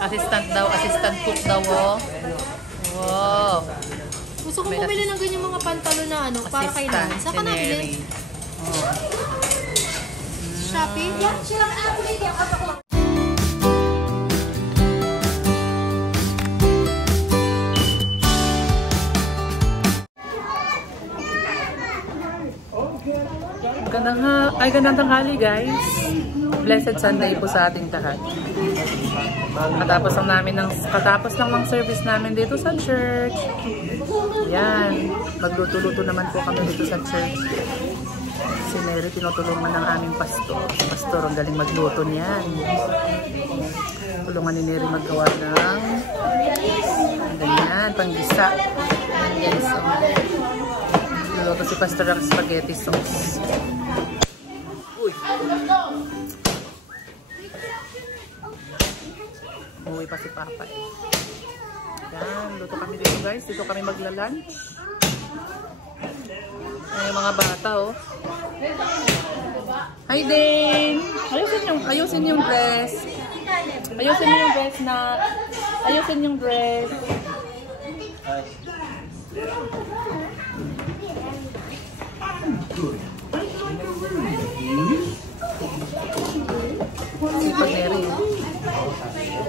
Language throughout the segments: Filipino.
Assistant daw, assistant cook daw, oh. Wow. Gusto kong bumili ng ganyan mga pantalo na ano, para kailangan. Saan ka nabili? Oh. Shopee? Gandang tanghali, guys. Blessed Sunday po sa ating lahat. Katapos lang ng service namin dito sa church. Yan. Magluto-luto naman po kami dito sa church. Si Mary tinutulungan ng aming pastor. Pastor, ang galing magluto niyan. Tulungan ni Mary magawa ng ganyan, panggisa. Yes. Luluto si Pastor ng spaghetti sauce. Uy! Uwi pa si Papa eh. Yan, luto kami dito guys. Dito kami magla-lunch. Ayan yung mga bata oh. Hi Dane! Ayusin yung dress. Ayusin yung dress na. Ayusin yung dress. Sipag Mary.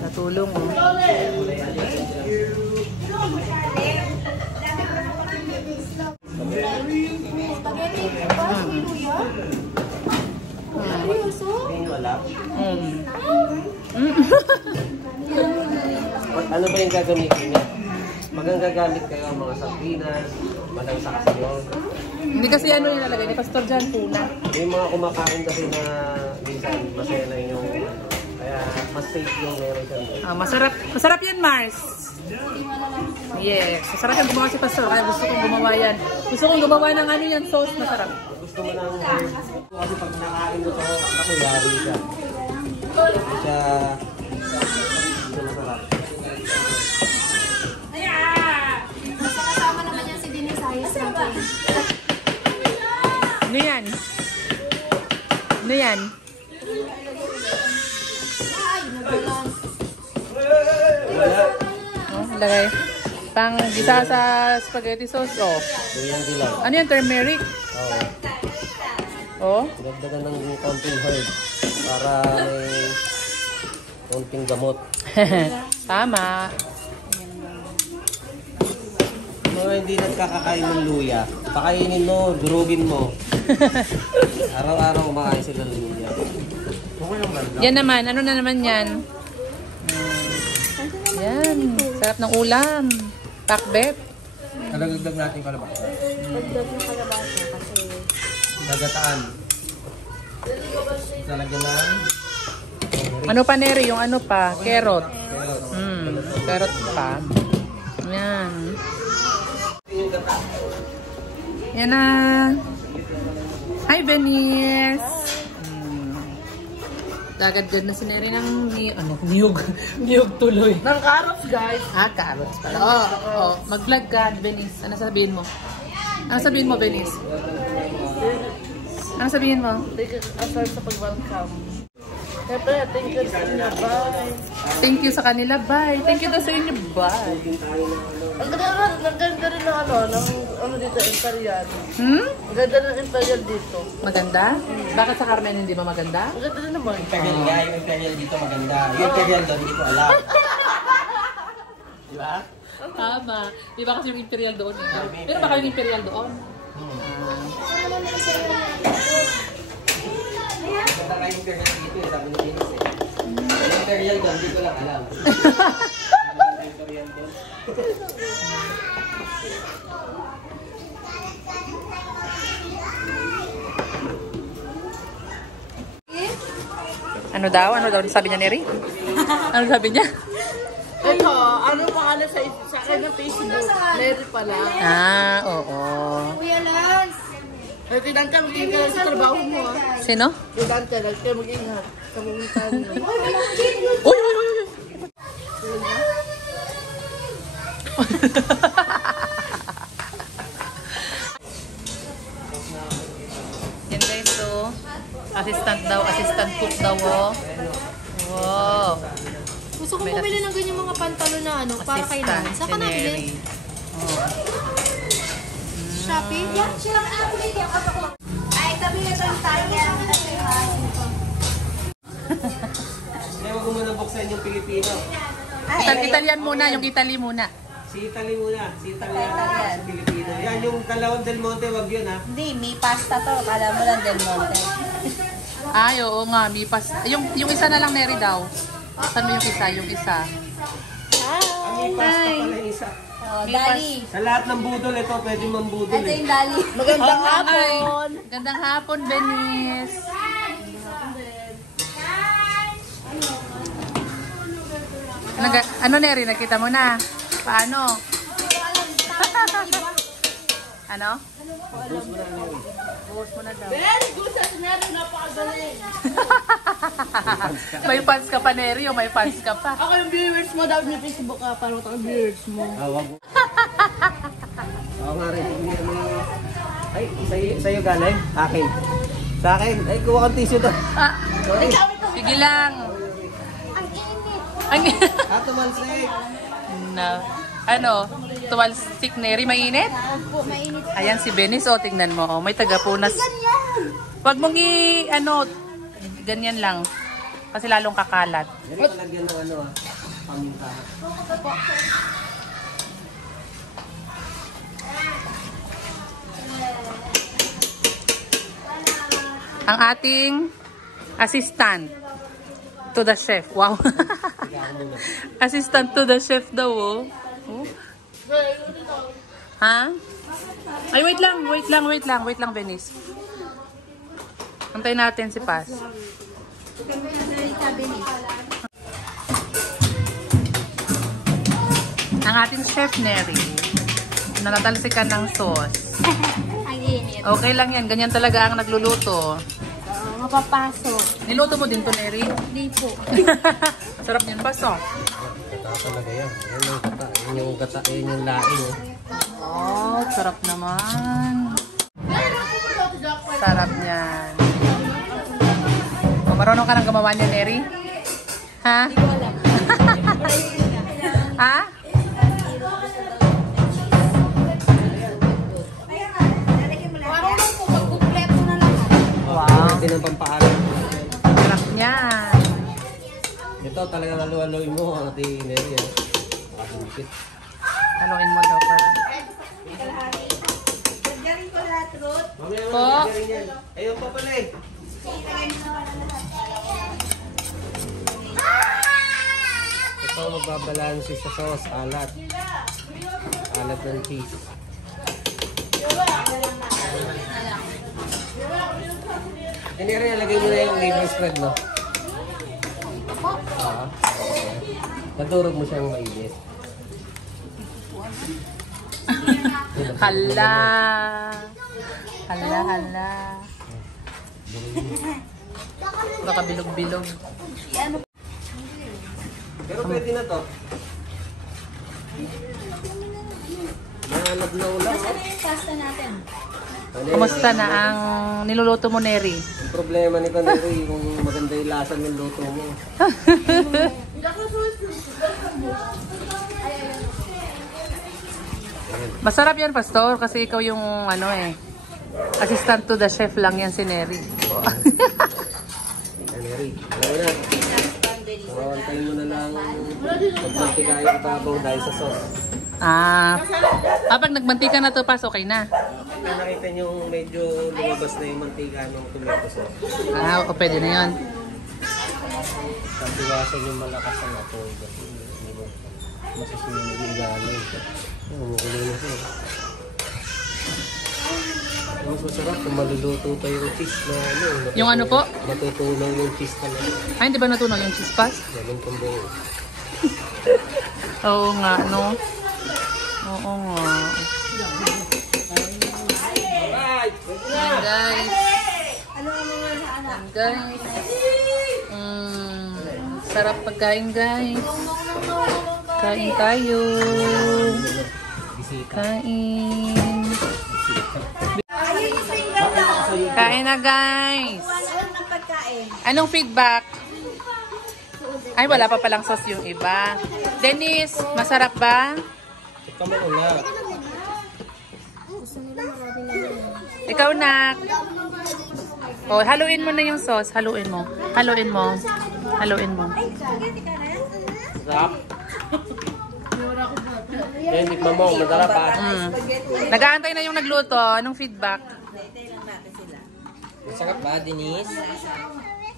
Natulong oh. Ano ba yung gagamitin niya? Magagamit kayo mga sardinas, malang sa kasayon. Hindi kasi ano yung nalagay ni Pastor Jan, tuna. Yung mga kumakain kasi na minsan masaya lang yung kaya mas safe yung meron siya. Masarap yan, Mars. Yes, masarap yung gumawa si Pastor. Kaya gusto kong gumawa yan. Gusto kong gumawa ng ano yan, sauce, masarap. Gusto mo ng kasi pag nakain mo ito, nakuyari siya. Hindi siya masarap. Basta kasama naman yan si Denise Ayos natin. Ano yan? Ano yan? Ay, nagbalance. Oh, lagay. Pang gisa sa spaghetti sauce, oh. Yan dilaw. Ano yan, turmeric? Oo. Oh. Dagdagan ng counting herb para may counting gamot. Tama. Mga hindi nagkakakain ng luya, pakainin mo, durugin mo. Araw-araw kumakain sila ng luya. Yan naman, ano na naman yan? Yan, sarap ng ulam. Pakbet. Kalagdag natin kalabasa. Dagdag ng kalabasa kasi... Dagataan. Talagyan lang. Ano pa Neri? Yung ano pa? Carrot. Carrot pa. Yan. Yan na. Hi, Venice. Dagad-gad na si Neri ng niyog. Niyog tuloy. Ng carrots, guys. Carrots pala. Oh. Mag-vlog ka, Venice. Ano sabihin mo? Ano sabihin mo, Venice? Ano sabihin mo? Thank you sa pag-welcome. Siyempre, thank you sa inyo. Bye. Thank you sa kanila. Bye. Thank you daw sa inyo. Bye. Ang ganda rin ng ano dito, imperial. Ang ganda ng imperial dito. Maganda? Bakit sa Carmen hindi ba maganda? Ang ganda rin naman. Imperial nga, yung imperial dito maganda. Yung imperial doon, hindi ko alam. Diba? Tama. Di ba kasi yung imperial doon eh? Pero baka yung imperial doon? Maganda nga yung imperial dito eh, sabi ni Denise eh. Yung imperial doon, hindi ko lang alam. Imperial doon. Ano daw? Ano daw sabi niya, Neri? Ano sabi niya? Ito, ano pangalan sa akin ng Facebook? Mary pala. Oo. Kuya Lance! Tinang ka, mag-ingat ka lang sa trabaho mo ah. Sino? Tinang ka, mag-ingat. Kamulintan mo. Uy! Yan guys, so assistant cook daw, oh. Wow. Gusto ko bumili ng ganyan mga pantalon na ano, para kay Lance. Saan ka nabili? Shopee? Ay, kami na sa Italia. Kaya wag mo muna buksan yung Pilipino. Italian muna, yung Italy muna. Si Italy muna. Si Italian. Si Pilipino. Yan, yung Kalawang Del Monte, wag yun ha. Hindi, may pasta to. Kala mo lang Del Monte. Ay, oo nga, may yung isa na lang, Neri daw. Saan mo yung isa? Yung isa. May pasta pala yung isa. Oh, Dali. Sa lahat ng budol, ito pwede mambudol Ito eh. yung Dali. Magandang hapon. Gandang hapon, Benis. Ano, Neri? Nakita mo na? Paano? Ano? Buhos mo na daw. Very good sa sinero, napakagaling. May fans ka pa, Neri, o may fans ka pa? Ako yung viewers mo, dapat may Facebook ka, para ito ang viewers mo. Wag mo. Oo nga rin. Ay, sa'yo galing? Akin. Sa akin. Ay, kuha kang tissue to. Ah, sige lang. Ang init. Tumalsik. No. Ano? Tumalsik, Neri, mainit? Opo, mainit. Ayan si Benis, o tingnan mo, may tagapunas. Wag mong ganyan lang. Kasi lalong kakalat. Ganito lagyan ng ano paminta. Ang ating assistant to the chef. Wow. Assistant to the chef daw, oh. Oh. Ha? Ay, wait lang, Benis. Antayin natin si Paz. Ang ating chef, Neri. Nanatalsikan ng sauce. Ang init. Okay lang yan. Ganyan talaga ang nagluluto. Mapapasok. Niluto mo din to, Neri? Hindi po. Sarap niyan, Paz, oh. Ito talaga yan. Yan yung gata. Yan yung gata. Yan yung laing. Oh, sarap naman. Sarap niyan. Oh, marunong ka nang gumawa niya, Neri? Ha? Hindi ko alam. Ha? Marunong po, magkumpleto na lang. Wow. Hindi ng pampaalam. Sarap niyan. Ito talaga nalualoy mo. Ate Neri. Nakabukit. Haluin mo daw para. Po. Ayun pa pala eh. Ito magbabalansi sa sauce, alat. Alat ng cheese. Hindi rin, lagay mo na yung liver spread, no? Nadurog mo siyang maibis. Hala. Hala. Baka bilog-bilog. Pero pwede na to. Nalaglaw lang. Ano yung pasta natin? Kumusta na ang niluluto mo, Neri? Ang problema ni Kaneri, kung maganda yung lasa ng luto mo. Masarap yan, Pastor, kasi ikaw yung assistant to the chef lang yan si Neri. Kaneri, alam mo na. So, antayin mo na lang magmantika yung ibabaw dahil sa sauce. Pag nagmantika na to, Pas, okay na. Kung nakita nyo medyo lumabas na yung mantika ng tomato sauce. Pwede na yun. Pagtiwasan yung malakas ang apoy kasi hindi mo masusunod yung galing. Umukulo na siya. Mas masarap kung maluluto pa yung cheese na Yung ano po? Matutunaw yung cheese talaga. Ay, hindi ba natunaw yung cheese, Pas? Ganun pang buo. Oo nga, no? Oo nga. Ayan, guys. Ayan, guys. Sarap pagkain, guys. Kain tayo. Kain. Kain na, guys. Anong feedback? Ay, wala pa palang sauce yung iba. Dennis, masarap ba? Kami una. Ikaw, nak. Oh, haluin mo na yung sauce. Haluin mo. Haluin mo. Haluin mo. Sarap. Yan, tikman mo. Masarap pa. Nag-aantay na yung nagluto. Anong feedback? Masarap ba, Denise?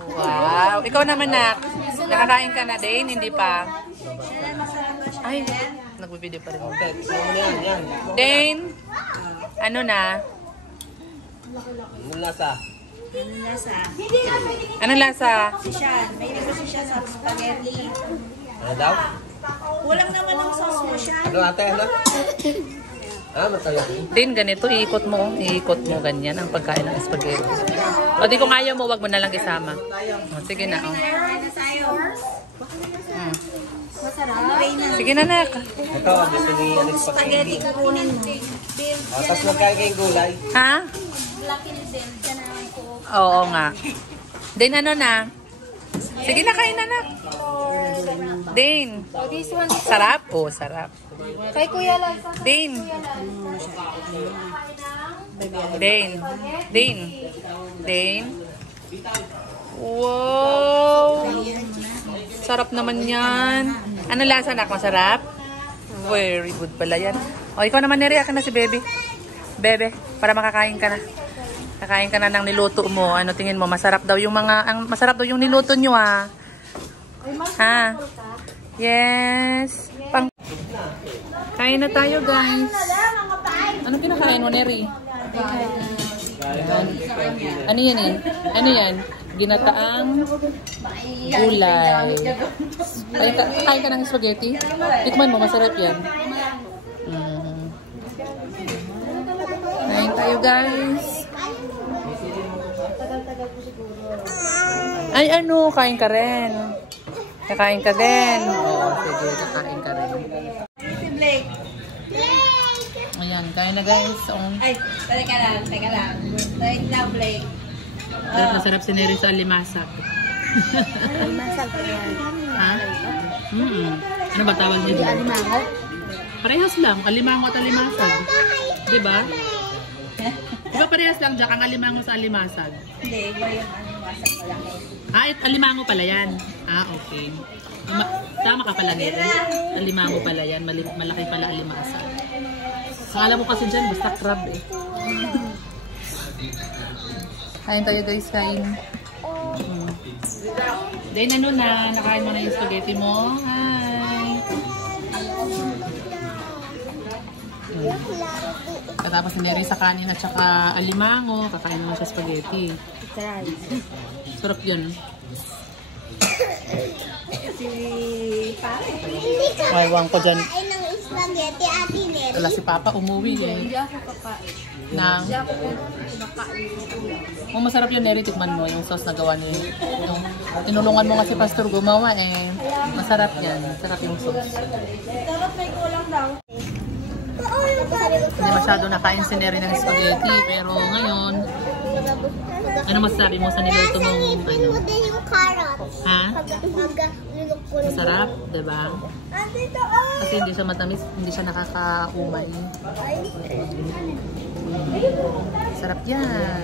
Wow. Ikaw naman, nak. Nakakain ka na din? Hindi pa? Ay, nagbibideo pa rin. Okay, tikman mo na yan. Dane, ano na? Anong lasa? Anong lasa? May nagkasi siya sa spaghetti. Ano daw? Kulang naman ng sauce mo siya. Ano ate, ano? Matagal. Dane, ganito. Iikot mo. Iikot mo ganyan ang pagkain ng spaghetti. O di kung ayaw mo, wag mo na lang isama. O, sige na. O. Sige na, nak. Ito, gusto ni Alex spaghetti. Kukunin mo. Tapos magkain kayong gulay. Ha? Lucky ni Del. Diyan na lang ko. Oo nga. Dane, ano na? Sige na, kain na, nak. Dane. Sarap? Oo, sarap. Kay Kuya Liza. Dane. Dane. Dane. Dane. Wow. Sarap naman yan. Ano lasa, nak? Masarap? Very good pala yan. O, ikaw naman, niriyak ka na si Bebe. Bebe, para makakain ka na. Kakain ka na ng niluto mo. Ano tingin mo? Masarap daw yung masarap daw yung niluto nyo, ha? Ha? Yes. Kain na tayo, guys. Ano kinakain mo, Neri? Ano yan, eh? Ano yan? Ginataang gulay. Kain ka ng spaghetti? Tikman mo, masarap yan. Kain tayo, guys. Ay, ano? Kain ka rin. Kakain ka din. Oo, sige. Kakain ka rin. Ayan, kain na, guys. Ay, teka lang. Wait lang, Blake. Masarap si Neri sa alimasag. Masal ko yan. Ha? Ano ba tawag niya dyan? Alimango? Parehas lang. Alimango at alimasag. Diba? Diba parehas lang dyan ang alimango sa alimasag? Hindi, iba yung alimasag ko lang. Alimango pala yan. Okay. Tama ka pala, Neri. Alimango pala yan. Malaki pala alimasag. Akala mo kasi dyan, basta crab eh. Kain tayo, guys. Kain. Then ano na, nakain mo na yung spaghetti mo. Hi! Katapos ni Neri sa kanin at saka alimango, kakain mo sa spaghetti. Sarap yun. Aywan ko dyan. Spaghetti, Ate Neri. Wala si Papa, umuwi eh. Hindi ako kakain. Nang? Hindi ako kumakain. Oh, masarap yun, Neri. Tikman mo yung sauce na gawa ni... Yung, tinulungan mo nga si Pastor gumawa eh. Masarap yan. Masarap yung sauce. Dapat may kulang daw. Hindi masyado nakain si Neri ng spaghetti. Pero ngayon, ano masasabi mo sa niluto mong ano? Yung carrots. Ha? Masarap, diba? Kasi hindi siya matamis, hindi siya nakakaumay. Sarap yan.